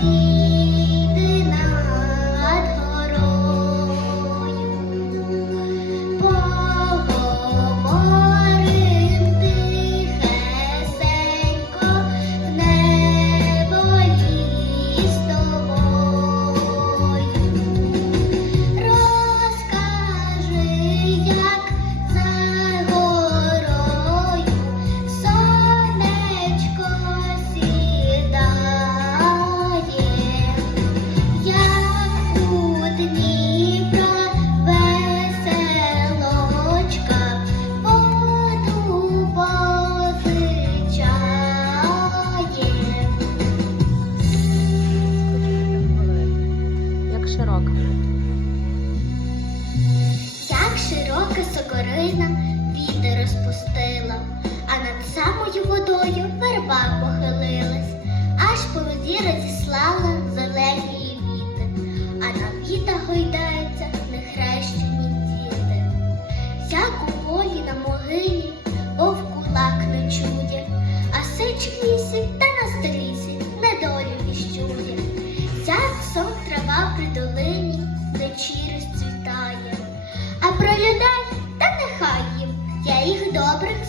see. квіток. Як широка сокорина вітер розпустила, а над самою водою верба похилилась, аж по воді розіслала за